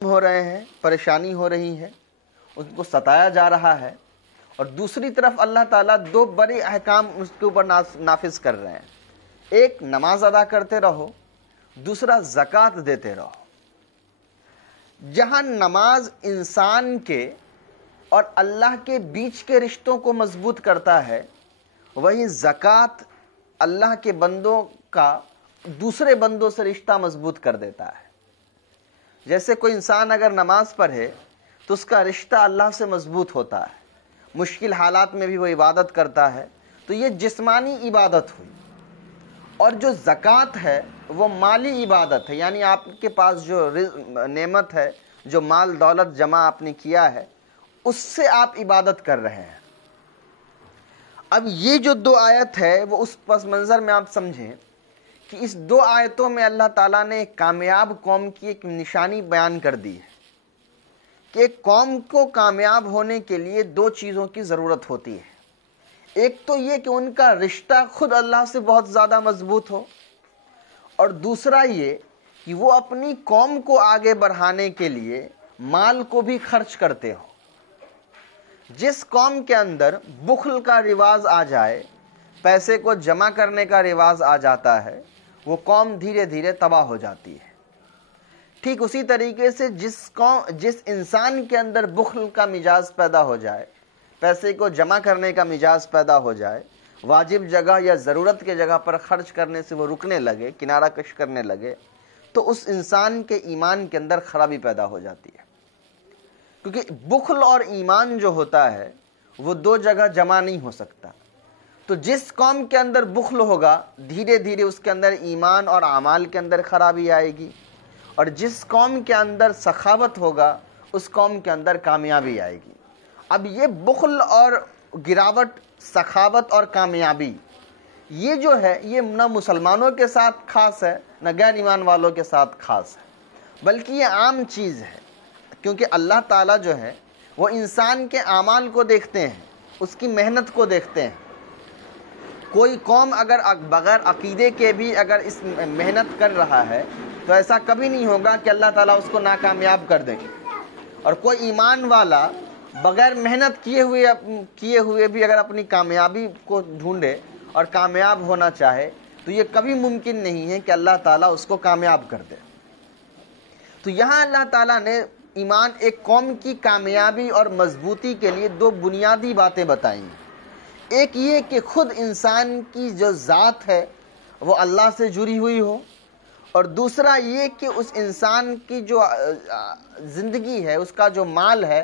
ہو رہے ہیں، پریشانی ہو رہی ہے، ان کو ستایا جا رہا ہے، اور دوسری طرف اللہ تعالیٰ دو بڑے احکام اس کے اوپر نافذ کر رہے ہیں۔ ایک نماز ادا کرتے رہو، دوسرا زکوٰۃ دیتے رہو۔ جہاں نماز انسان کے اور اللہ کے بیچ کے رشتوں کو مضبوط کرتا ہے، وہیں زکوٰۃ اللہ کے بندوں کا دوسرے بندوں سے رشتہ مضبوط کر دیتا ہے۔ جیسے کوئی انسان اگر نماز پڑھے تو اس کا رشتہ اللہ سے مضبوط ہوتا ہے، مشکل حالات میں بھی وہ عبادت کرتا ہے، تو یہ جسمانی عبادت ہوئی۔ اور جو زکوٰۃ ہے وہ مالی عبادت ہے، یعنی آپ کے پاس جو نعمت ہے، جو مال دولت جمع آپ نے کیا ہے، اس سے آپ عبادت کر رہے ہیں۔ اب یہ جو دو آیت ہے وہ اس پس منظر میں آپ سمجھیں کہ اس دو آیتوں میں اللہ تعالیٰ نے ایک کامیاب قوم کی ایک نشانی بیان کر دی ہے کہ ایک قوم کو کامیاب ہونے کے لیے دو چیزوں کی ضرورت ہوتی ہے۔ ایک تو یہ کہ ان کا رشتہ خود اللہ سے بہت زیادہ مضبوط ہو، اور دوسرا یہ کہ وہ اپنی قوم کو آگے بڑھانے کے لیے مال کو بھی خرچ کرتے ہوں۔ جس قوم کے اندر بخل کا رواج آ جائے، پیسے کو جمع کرنے کا رواج آ جاتا ہے، وہ قوم دھیرے دھیرے تباہ ہو جاتی ہے۔ ٹھیک اسی طریقے سے جس انسان کے اندر بخل کا مزاج پیدا ہو جائے، پیسے کو جمع کرنے کا مزاج پیدا ہو جائے، واجب جگہ یا ضرورت کے جگہ پر خرچ کرنے سے وہ رکنے لگے، کنارہ کش کرنے لگے، تو اس انسان کے ایمان کے اندر خرابی پیدا ہو جاتی ہے۔ کیونکہ بخل اور ایمان جو ہوتا ہے وہ دو جگہ جمع نہیں ہو سکتا۔ تو جس قوم کے اندر بخل ہوگا، دھیرے دھیرے اس کے اندر ایمان اور اعمال کے اندر خرابی آئے گی، اور جس قوم کے اندر سخاوت ہوگا اس قوم کے اندر کامیابی آئے گی۔ اب یہ بخل اور گراوٹ، سخاوت اور کامیابی، یہ جو ہے یہ نہ مسلمانوں کے ساتھ خاص ہے نہ غیر ایمان والوں کے ساتھ خاص ہے، بلکہ یہ عام چیز ہے۔ کیونکہ اللہ تعالیٰ جو ہے وہ انسان کے اعمال کو دیکھتے ہیں، اس کی محنت کو دیکھتے ہیں۔ کوئی قوم اگر بغیر عقیدے کے بھی اگر اس محنت کر رہا ہے تو ایسا کبھی نہیں ہوگا کہ اللہ تعالیٰ اس کو ناکامیاب کر دیں گے۔ اور کوئی ایمان والا بغیر محنت کیے ہوئے بھی اگر اپنی کامیابی کو ڈھونڈے اور کامیاب ہونا چاہے تو یہ کبھی ممکن نہیں ہے کہ اللہ تعالیٰ اس کو کامیاب کر دے۔ تو یہاں اللہ تعالیٰ نے ایمان ایک قوم کی کامیابی اور مضبوطی کے لیے دو بنیادی باتیں بتائیں ہیں۔ ایک یہ کہ خود انسان کی جو ذات ہے وہ اللہ سے جڑی ہوئی ہو، اور دوسرا یہ کہ اس انسان کی جو زندگی ہے، اس کا جو مال ہے،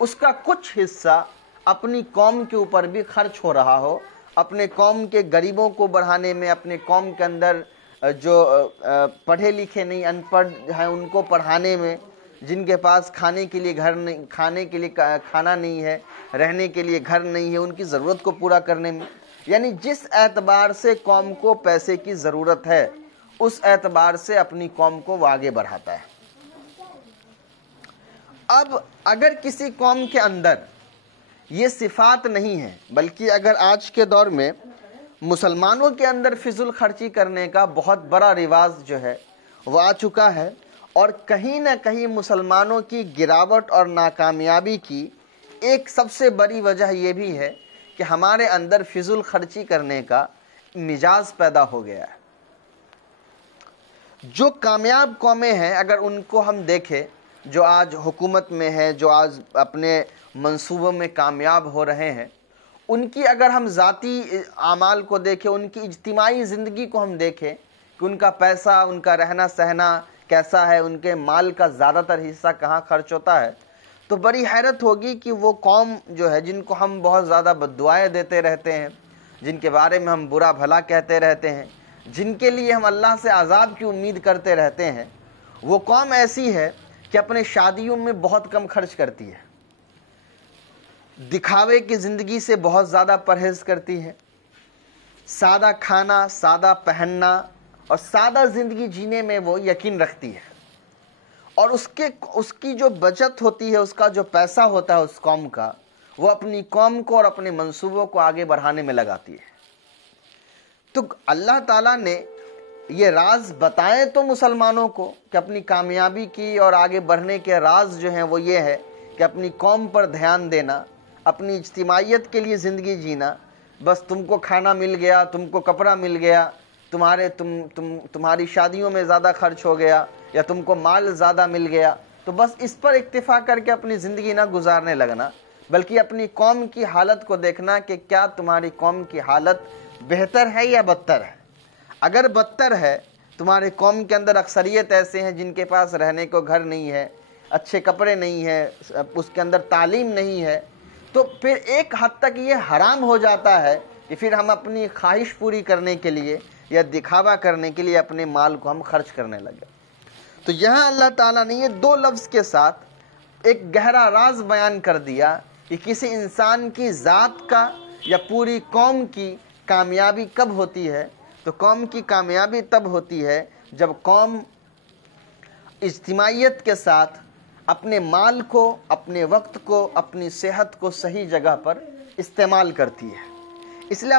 اس کا کچھ حصہ اپنی قوم کے اوپر بھی خرچ ہو رہا ہو، اپنے قوم کے غریبوں کو بڑھانے میں، اپنے قوم کے اندر جو پڑھے لکھے نہیں، ان پڑھ ہیں ان کو پڑھانے میں، جن کے پاس کھانے کے لیے کھانا نہیں ہے، رہنے کے لیے گھر نہیں ہے، ان کی ضرورت کو پورا کرنے میں، یعنی جس اعتبار سے قوم کو پیسے کی ضرورت ہے اس اعتبار سے اپنی قوم کو وہ آگے بڑھاتا ہے۔ اب اگر کسی قوم کے اندر یہ صفات نہیں ہے، بلکہ اگر آج کے دور میں مسلمانوں کے اندر فضول خرچی کرنے کا بہت بڑا رواج جو ہے وہ آ چکا ہے، اور کہیں نہ کہیں مسلمانوں کی گراوٹ اور ناکامیابی کی ایک سب سے بڑی وجہ یہ بھی ہے کہ ہمارے اندر فضول خرچی کرنے کا مزاج پیدا ہو گیا ہے۔ جو کامیاب قومیں ہیں اگر ان کو ہم دیکھیں، جو آج حکومت میں ہیں، جو آج اپنے منصوبوں میں کامیاب ہو رہے ہیں، ان کی اگر ہم ذاتی اعمال کو دیکھیں، ان کی اجتماعی زندگی کو ہم دیکھیں کہ ان کا پیسہ، ان کا رہنا سہنا کیسا ہے، ان کے مال کا زیادہ تر حصہ کہاں خرچ ہوتا ہے، تو بڑی حیرت ہوگی کہ وہ قوم جو ہے جن کو ہم بہت زیادہ بددعائیں دیتے رہتے ہیں، جن کے بارے میں ہم برا بھلا کہتے رہتے ہیں، جن کے لیے ہم اللہ سے عذاب کی امید کرتے رہتے ہیں، وہ قوم ایسی ہے کہ اپنے شادیوں میں بہت کم خرچ کرتی ہے، دکھاوے کی زندگی سے بہت زیادہ پرہیز کرتی ہے، سادہ کھانا، سادہ پہننا اور سادہ زندگی جینے میں وہ یقین رکھتی ہے، اور اس کی جو بچت ہوتی ہے، اس کا جو پیسہ ہوتا ہے اس قوم کا، وہ اپنی قوم کو اور اپنے منصوبوں کو آگے بڑھانے میں لگاتی ہے۔ تو اللہ تعالیٰ نے یہ راز بتائیں تو مسلمانوں کو کہ اپنی کامیابی کی اور آگے بڑھنے کے راز جو ہیں وہ یہ ہے کہ اپنی قوم پر دھیان دینا، اپنی اجتماعیت کے لیے زندگی جینا. بس تم کو کھانا مل گیا، تم کو کپڑا مل گیا، تمہاری شادیوں میں زیادہ خرچ ہو گیا، یا تم کو مال زیادہ مل گیا، تو بس اس پر اکتفا کر کے اپنی زندگی نہ گزارنے لگنا، بلکہ اپنی قوم کی حالت کو دیکھنا کہ کیا تمہاری قوم کی حالت بہتر ہے یا بدتر ہے. اگر بدتر ہے، تمہارے قوم کے اندر اکثریت ایسے ہیں جن کے پاس رہنے کو گھر نہیں ہے، اچھے کپڑے نہیں ہیں، اس کے اندر تعلیم نہیں ہے، تو پھر ایک حد تک یہ حرام ہو جاتا ہے کہ پھر ہم اپنی خواہش پوری کرنے کے لیے یا دکھاوا کرنے کے لیے اپنے مال کو ہم خرچ کرنے لگے. تو یہاں اللہ تعالیٰ نے یہ دو لفظ کے ساتھ ایک گہرا راز بیان کر دیا کہ کسی انسان کی ذات کا یا پوری قوم کی کامیابی کب ہوتی ہے. تو قوم کی کامیابی تب ہوتی ہے جب قوم اجتماعیت کے ساتھ اپنے مال کو، اپنے وقت کو، اپنی صحت کو صحیح جگہ پر استعمال کرتی ہے. اس لیے